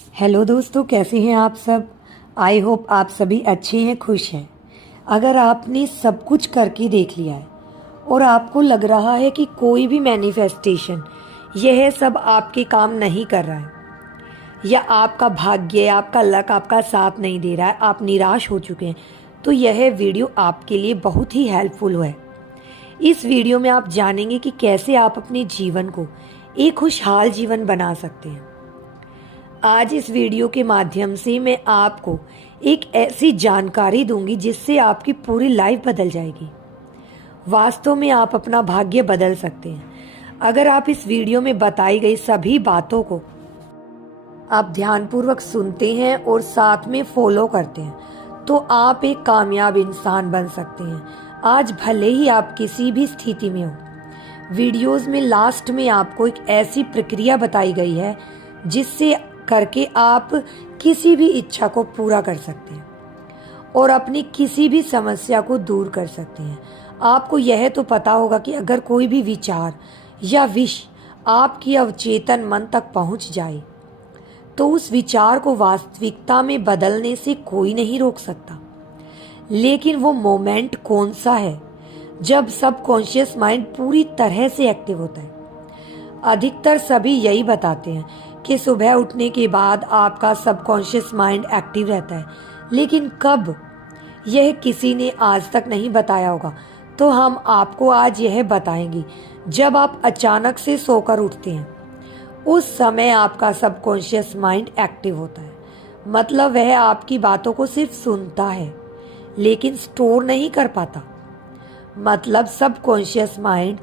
Hello दोस्तों, कैसे हैं आप सब। आई होप आप सभी अच्छे हैं, खुश हैं। अगर आपने सब कुछ करके देख लिया है और आपको लग रहा है कि कोई भी मैनिफेस्टेशन यह सब आपके काम नहीं कर रहा है या आपका भाग्य, आपका लक आपका साथ नहीं दे रहा है, आप निराश हो चुके हैं, तो यह वीडियो आपके लिए बहुत ही हेल्पफुल है। इस वीडियो में आप जानेंगे कि कैसे आप अपने जीवन को एक खुशहाल जीवन बना सकते हैं। आज इस वीडियो के माध्यम से मैं आपको एक ऐसी जानकारी दूंगी जिससे आपकी पूरी लाइफ बदल जाएगी। वास्तव में आप अपना भाग्य बदल सकते हैं अगर आप इस वीडियो में बताई गई सभी बातों को आप ध्यानपूर्वक सुनते हैं और साथ में फॉलो करते हैं, तो आप एक कामयाब इंसान बन सकते हैं। आज भले ही आप किसी भी स्थिति में हो, वीडियोस में लास्ट में आपको एक ऐसी प्रक्रिया बताई गई है जिससे करके आप किसी भी इच्छा को पूरा कर सकते हैं और अपनी किसी भी समस्या को दूर कर सकते हैं। आपको यह तो पता होगा कि अगर कोई भी विचार या विश आपकी अवचेतन मन तक पहुंच जाए तो उस विचार को वास्तविकता में बदलने से कोई नहीं रोक सकता। लेकिन वो मोमेंट कौन सा है जब सबकॉन्शियस माइंड पूरी तरह से एक्टिव होता है। अधिकतर सभी यही बताते हैं कि सुबह उठने के बाद आपका सबकॉन्शियस माइंड एक्टिव रहता है, लेकिन कब, यह किसी ने आज तक नहीं बताया होगा। तो हम आपको आज यह बताएंगे। जब आप अचानक से सोकर उठते हैं उस समय आपका सबकॉन्शियस माइंड एक्टिव होता है। मतलब वह आपकी बातों को सिर्फ सुनता है लेकिन स्टोर नहीं कर पाता। मतलब सबकॉन्शियस माइंड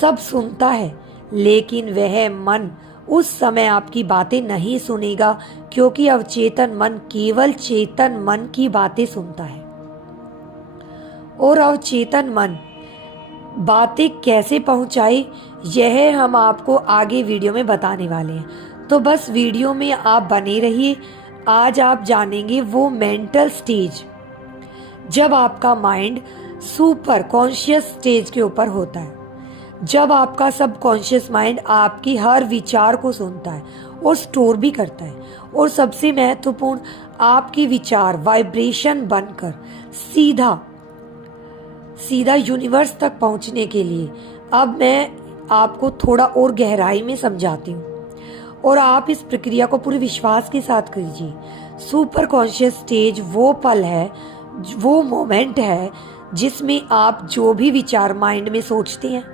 सब सुनता है लेकिन वह मन उस समय आपकी बातें नहीं सुनेगा, क्योंकि अवचेतन मन केवल चेतन मन की बातें सुनता है। और अवचेतन मन बातें कैसे पहुंचाए यह हम आपको आगे वीडियो में बताने वाले हैं, तो बस वीडियो में आप बने रहिए। आज आप जानेंगे वो मेंटल स्टेज जब आपका माइंड सुपर कॉन्शियस स्टेज के ऊपर होता है, जब आपका सबकॉन्शियस माइंड आपकी हर विचार को सुनता है और स्टोर भी करता है। और सबसे महत्वपूर्ण, आपकी विचार वाइब्रेशन बनकर सीधा यूनिवर्स तक पहुंचने के लिए अब मैं आपको थोड़ा और गहराई में समझाती हूँ और आप इस प्रक्रिया को पूरे विश्वास के साथ कीजिए। सुपर कॉन्शियस स्टेज वो पल है, वो मोमेंट है जिसमें आप जो भी विचार माइंड में सोचते हैं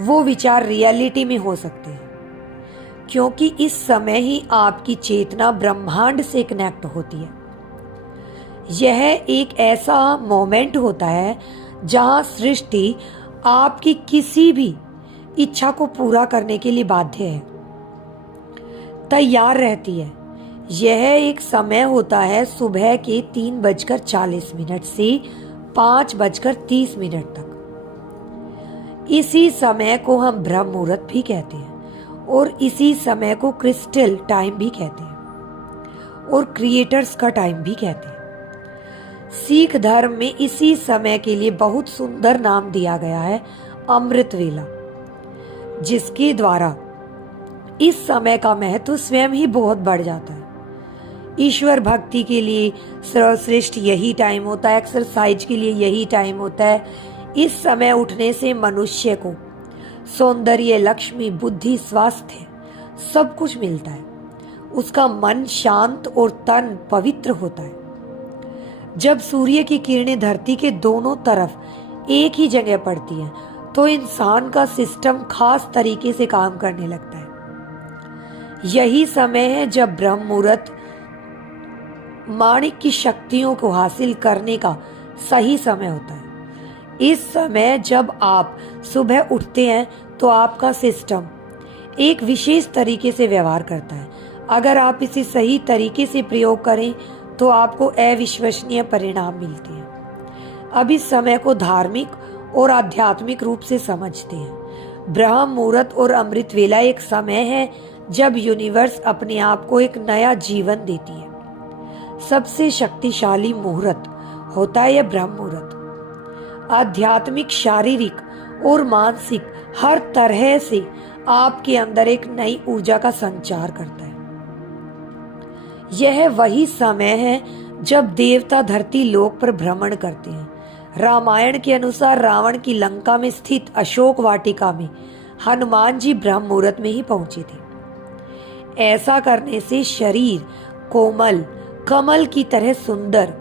वो विचार रियलिटी में हो सकते हैं, क्योंकि इस समय ही आपकी चेतना ब्रह्मांड से कनेक्ट होती है। यह एक ऐसा मोमेंट होता है जहां सृष्टि आपकी किसी भी इच्छा को पूरा करने के लिए बाध्य है, तैयार रहती है। यह एक समय होता है सुबह के 3:40 से 5:30 तक। इसी समय को हम ब्रह्म मुहूर्त भी कहते हैं और इसी समय को क्रिस्टल टाइम भी कहते हैं और क्रिएटर्स का टाइम भी कहते हैं। सिख धर्म में इसी समय के लिए बहुत सुंदर नाम दिया गया है, अमृत वेला, जिसके द्वारा इस समय का महत्व स्वयं ही बहुत बढ़ जाता है। ईश्वर भक्ति के लिए सर्वश्रेष्ठ यही टाइम होता है, एक्सरसाइज के लिए यही टाइम होता है। इस समय उठने से मनुष्य को सौंदर्य, लक्ष्मी, बुद्धि, स्वास्थ्य सब कुछ मिलता है। उसका मन शांत और तन पवित्र होता है। जब सूर्य की किरणें धरती के दोनों तरफ एक ही जगह पड़ती हैं तो इंसान का सिस्टम खास तरीके से काम करने लगता है। यही समय है जब ब्रह्म मुहूर्त माणिक की शक्तियों को हासिल करने का सही समय होता है। इस समय जब आप सुबह उठते हैं तो आपका सिस्टम एक विशेष तरीके से व्यवहार करता है। अगर आप इसे सही तरीके से प्रयोग करें तो आपको अविश्वसनीय परिणाम मिलते हैं। अब इस समय को धार्मिक और आध्यात्मिक रूप से समझते हैं। ब्रह्म मुहूर्त और अमृत वेला एक समय है जब यूनिवर्स अपने आप को एक नया जीवन देती है। सबसे शक्तिशाली मुहूर्त होता है यह ब्रह्म मुहूर्त। आध्यात्मिक, शारीरिक और मानसिक हर तरह से आपके अंदर एक नई ऊर्जा का संचार करता है। यह वही समय है जब देवता धरती लोक पर भ्रमण करते हैं। रामायण के अनुसार रावण की लंका में स्थित अशोक वाटिका में हनुमान जी ब्रह्म मुहूर्त में ही पहुंचे थे। ऐसा करने से शरीर कोमल कमल की तरह सुंदर।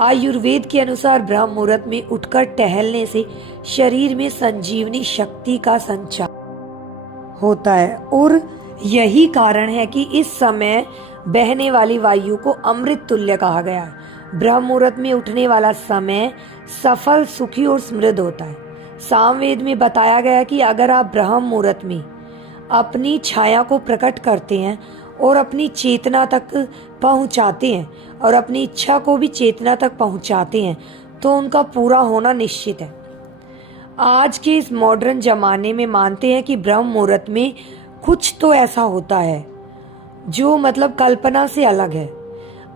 आयुर्वेद के अनुसार ब्रह्म मुहूर्त में उठकर टहलने से शरीर में संजीवनी शक्ति का संचार होता है और यही कारण है कि इस समय बहने वाली वायु को अमृत तुल्य कहा गया है। ब्रह्म मुहूर्त में उठने वाला समय सफल, सुखी और समृद्ध होता है। सामवेद में बताया गया कि अगर आप ब्रह्म मुहूर्त में अपनी छाया को प्रकट करते हैं और अपनी चेतना तक पहुंचाते हैं और अपनी इच्छा को भी चेतना तक पहुंचाते हैं तो उनका पूरा होना निश्चित है। आज के इस मॉडर्न जमाने में मानते हैं कि ब्रह्म मुहूर्त में कुछ तो ऐसा होता है जो मतलब कल्पना से अलग है।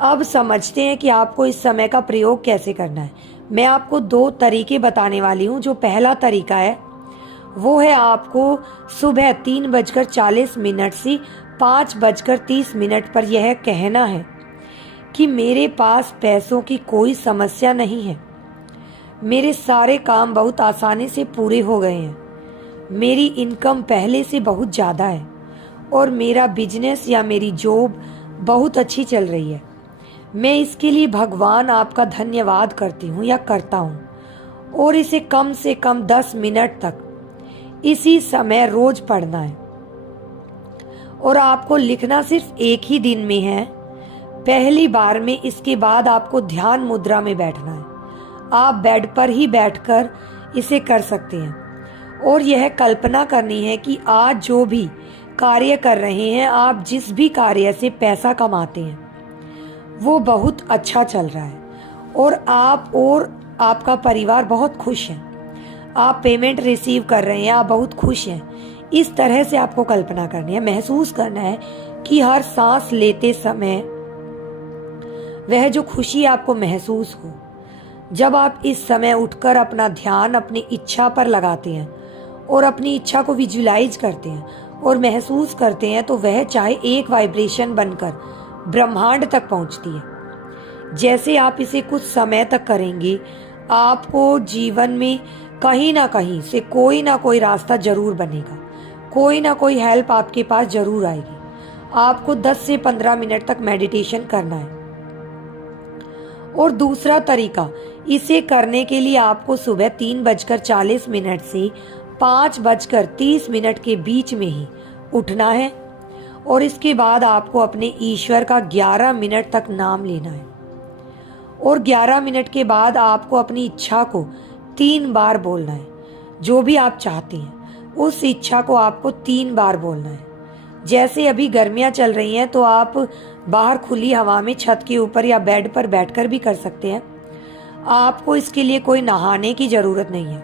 अब समझते हैं कि आपको इस समय का प्रयोग कैसे करना है। मैं आपको 2 तरीके बताने वाली हूँ। जो पहला तरीका है वो है आपको सुबह 3:40 से 5:30 पर यह कहना है कि मेरे पास पैसों की कोई समस्या नहीं है, मेरे सारे काम बहुत आसानी से पूरे हो गए हैं, मेरी इनकम पहले से बहुत ज़्यादा है और मेरा बिजनेस या मेरी जॉब बहुत अच्छी चल रही है। मैं इसके लिए भगवान आपका धन्यवाद करती हूँ या करता हूँ। और इसे कम से कम 10 मिनट तक इसी समय रोज पढ़ना है और आपको लिखना सिर्फ एक ही दिन में है, पहली बार में। इसके बाद आपको ध्यान मुद्रा में बैठना है। आप बेड पर ही बैठकर इसे कर सकते हैं और यह कल्पना करनी है कि आज जो भी कार्य कर रहे हैं, आप जिस भी कार्य से पैसा कमाते हैं वो बहुत अच्छा चल रहा है और आप और आपका परिवार बहुत खुश हैं। आप पेमेंट रिसीव कर रहे हैं, आप बहुत खुश हैं। इस तरह से आपको कल्पना करनी है, महसूस करना है कि हर सांस लेते समय वह जो खुशी आपको महसूस हो। जब आप इस समय उठकर अपना ध्यान अपनी इच्छा पर लगाते हैं और अपनी इच्छा को विजुलाइज करते हैं और महसूस करते हैं तो वह चाहे एक वाइब्रेशन बनकर ब्रह्मांड तक पहुंचती है। जैसे आप इसे कुछ समय तक करेंगे, आपको जीवन में कहीं ना कहीं से कोई ना कोई रास्ता जरूर बनेगा, कोई ना कोई हेल्प आपके पास जरूर आएगी। आपको 10 से 15 मिनट तक मेडिटेशन करना है। और दूसरा तरीका, इसे करने के लिए आपको सुबह 3:40 से 5:30 के बीच में ही उठना है और इसके बाद आपको अपने ईश्वर का 11 मिनट तक नाम लेना है और 11 मिनट के बाद आपको अपनी इच्छा को 3 बार बोलना है। जो भी आप चाहते हैं उस इच्छा को आपको 3 बार बोलना है। जैसे अभी गर्मियाँ चल रही हैं तो आप बाहर खुली हवा में छत के ऊपर या बेड पर बैठकर भी कर सकते हैं। आपको इसके लिए कोई नहाने की ज़रूरत नहीं है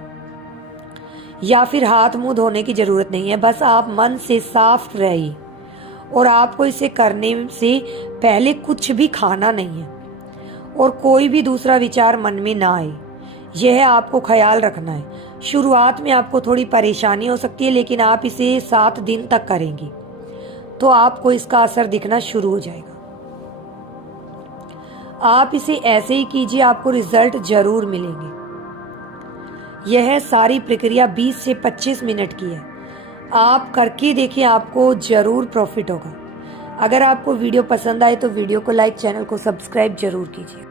या फिर हाथ मुंह धोने की ज़रूरत नहीं है। बस आप मन से साफ रहिए और आपको इसे करने से पहले कुछ भी खाना नहीं है और कोई भी दूसरा विचार मन में ना आए, यह आपको ख्याल रखना है। शुरुआत में आपको थोड़ी परेशानी हो सकती है, लेकिन आप इसे 7 दिन तक करेंगे तो आपको इसका असर दिखना शुरू हो जाएगा। आप इसे ऐसे ही कीजिए, आपको रिजल्ट जरूर मिलेंगे। यह सारी प्रक्रिया 20 से 25 मिनट की है। आप करके देखिए, आपको जरूर प्रॉफिट होगा। अगर आपको वीडियो पसंद आए तो वीडियो को लाइक, चैनल को सब्सक्राइब जरूर कीजिए।